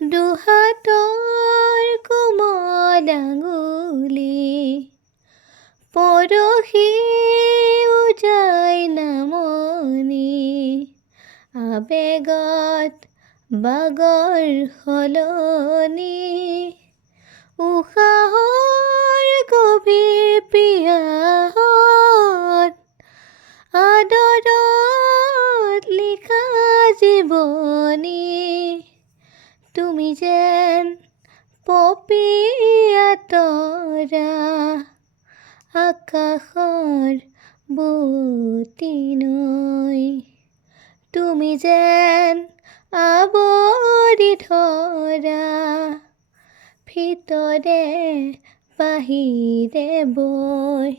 দুহাতৰ কোমল আঙুলি পৰহি উজাই নামনি আবেগত বাগৰ সলনি উশাহৰ গভীৰ পিয়াহত আদৰত লিখা জীৱনী তুমি যেন পপীয়া তৰা আকাশৰ বুৱতী নৈ তুমি যেন আৱৰি ধৰা ভিতৰে বাহিৰে বৈ